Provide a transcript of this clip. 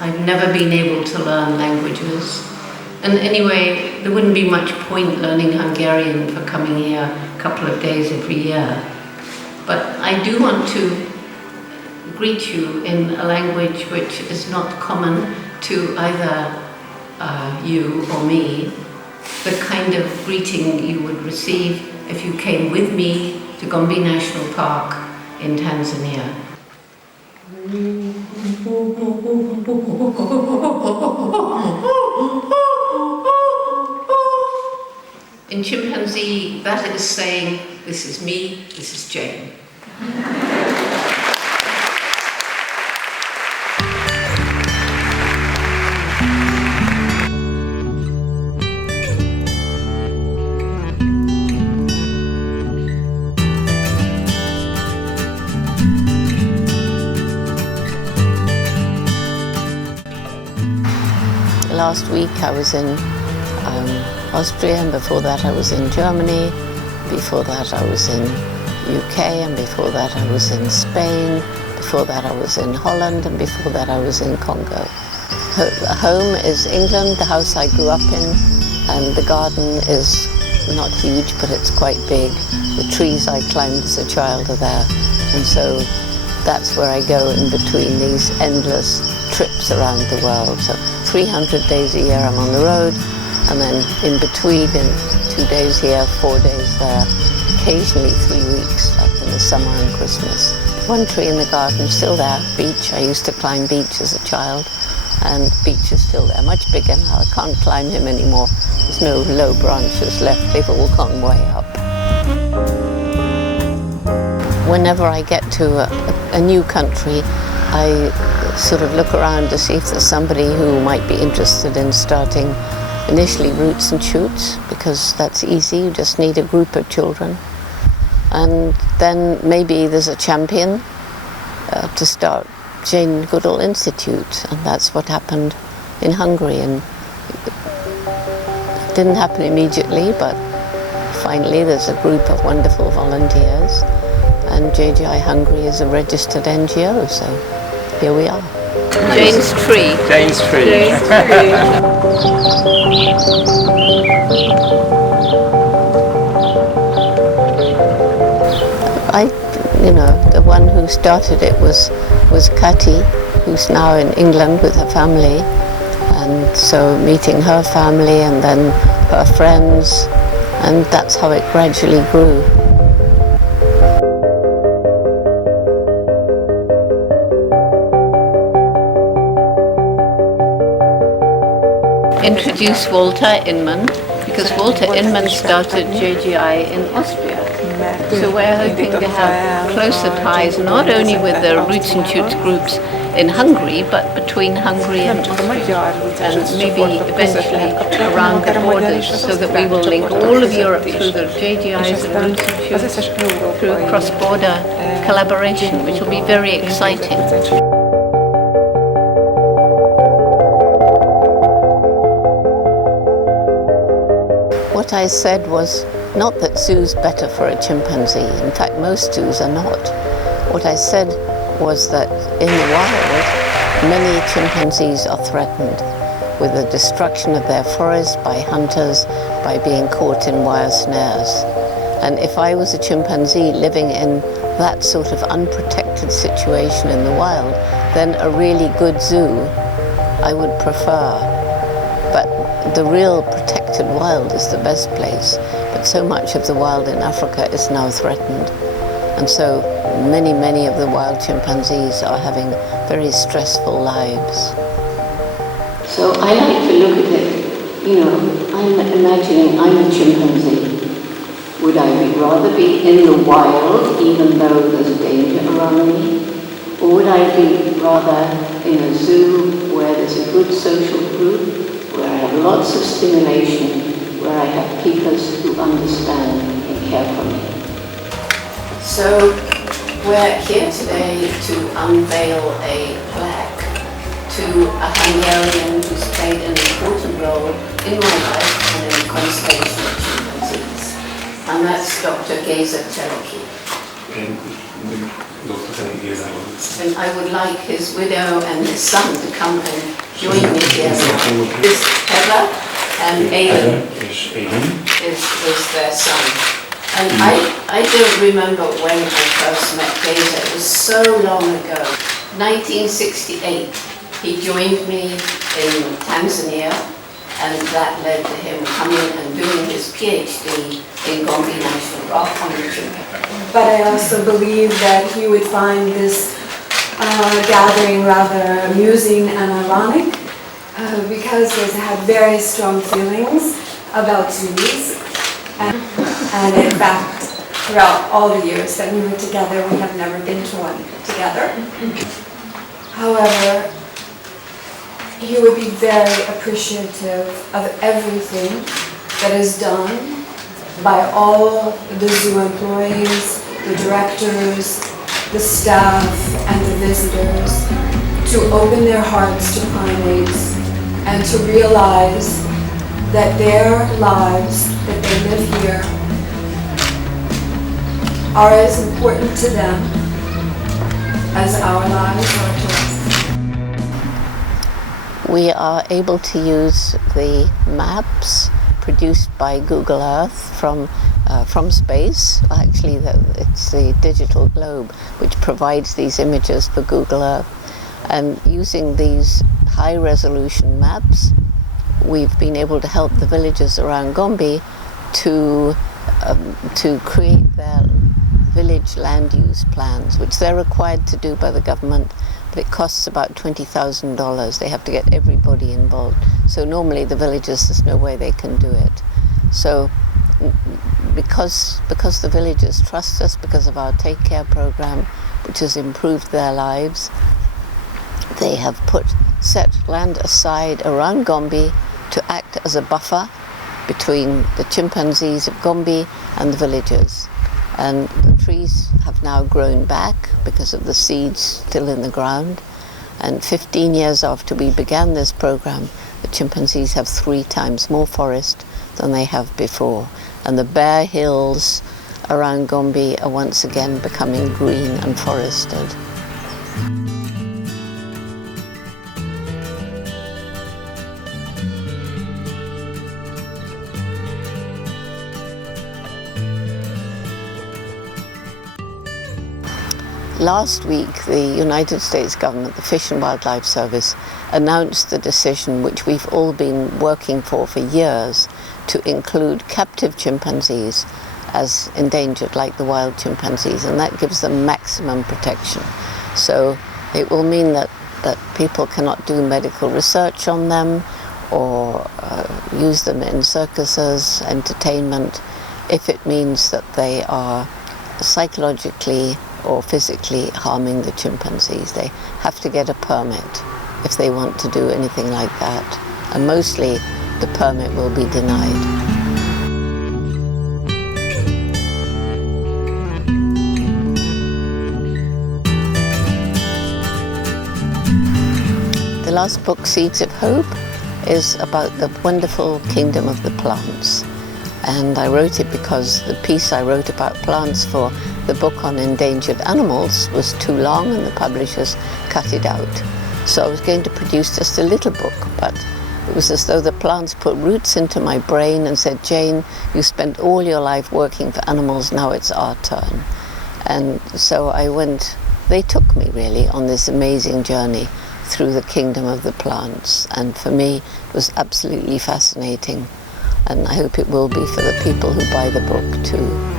I've never been able to learn languages. And anyway, there wouldn't be much point learning Hungarian for coming here a couple of days every year. But I do want to greet you in a language which is not common to either you or me, the kind of greeting you would receive if you came with me to Gombe National Park in Tanzania. In chimpanzee, that is saying, this is me, this is Jane. Last week I was in Austria, and before that I was in Germany, before that I was in UK, and before that I was in Spain, before that I was in Holland, and before that I was in Congo. Home is England, the house I grew up in, and the garden is not huge, but it's quite big. The trees I climbed as a child are there, and so that's where I go in between these endless trips around the world. So 300 days a year I'm on the road, and then in between, in 2 days here, 4 days there, occasionally 3 weeks, like in the summer and Christmas. One tree in the garden still there, beech. I used to climb beech as a child, and beech is still there, much bigger now. I can't climb him anymore. There's no low branches left, they've all gone way up. Whenever I get to a new country, I sort of look around to see if there's somebody who might be interested in starting initially roots and shoots, because that's easy, you just need a group of children. And then maybe there's a champion to start Jane Goodall Institute, and that's what happened in Hungary. And it didn't happen immediately, but finally there's a group of wonderful volunteers, and JGI Hungary is a registered NGO, so here we are. Jane's tree. Jane's tree. Jane's tree. The one who started it was Kati, who's now in England with her family, and so meeting her family and then her friends, and that's how it gradually grew. Introduce Walter Inman, because Walter Inman started JGI in Austria. So we're hoping to have closer ties, not only with the Roots and Shoots groups in Hungary, but between Hungary and Austria, and maybe eventually around the borders, so that we will link all of Europe through the JGIs and Roots and Shoots, through cross-border collaboration, which will be very exciting. What I said was not that zoo's better for a chimpanzee. In fact, most zoos are not. What I said was that in the wild, many chimpanzees are threatened with the destruction of their forest by hunters, by being caught in wire snares. And if I was a chimpanzee living in that sort of unprotected situation in the wild, then a really good zoo I would prefer. But the real protected wild is the best place. But so much of the wild in Africa is now threatened. And so many of the wild chimpanzees are having very stressful lives. So I like to look at it, I'm imagining I'm a chimpanzee. Would I rather be in the wild, even though there's danger around me? Or would I be rather in a zoo where there's a good social group, where I have lots of stimulation, where I have keepers who understand and care for me? So we're here today to unveil a plaque to a Hungarian who's played an important role in my life and in the conservation of chimpanzees. And that's Dr. Geza Cseleki. And I would like his widow and his son to come and join me here. This Heather and Aidan is their son. And I don't remember when I first met Gaza. It was so long ago. 1968. He joined me in Tanzania, and that led to him coming and doing his PhD in Gombe National Park on the chimpanzee. But I also believe that he would find this gathering rather amusing and ironic because he's had very strong feelings about zoos. And in fact, throughout all the years that we were together, we have never been to one together. However, he would be very appreciative of everything that is done by all the zoo employees, the directors, the staff, and the visitors to open their hearts to primates and to realize that their lives, that they live here, are as important to them as our lives are to us. We are able to use the maps produced by Google Earth from space. Actually, it's the digital globe which provides these images for Google Earth. And using these high-resolution maps, we've been able to help the villagers around Gombe to create their village land use plans, which they're required to do by the government, but it costs about $20,000. They have to get everybody involved. So normally the villagers, there's no way they can do it. So because the villagers trust us, because of our Take Care program, which has improved their lives, they have set land aside around Gombe to act as a buffer between the chimpanzees of Gombe and the villagers. And the trees have now grown back because of the seeds still in the ground. And 15 years after we began this program, the chimpanzees have 3 times more forest than they have before. And the bare hills around Gombe are once again becoming green and forested. Last week, the United States government, the Fish and Wildlife Service, announced the decision which we've all been working for years to include captive chimpanzees as endangered, like the wild chimpanzees, and that gives them maximum protection. So it will mean that people cannot do medical research on them or use them in circuses, entertainment, if it means that they are psychologically or physically harming the chimpanzees. They have to get a permit if they want to do anything like that. And mostly the permit will be denied. The last book, Seeds of Hope, is about the wonderful kingdom of the plants. And I wrote it because the piece I wrote about plants for the book on endangered animals was too long and the publishers cut it out. So I was going to produce just a little book, but it was as though the plants put roots into my brain and said, Jane, you spent all your life working for animals, now it's our turn. And so they took me really on this amazing journey through the kingdom of the plants. And for me, it was absolutely fascinating. And I hope it will be for the people who buy the book too.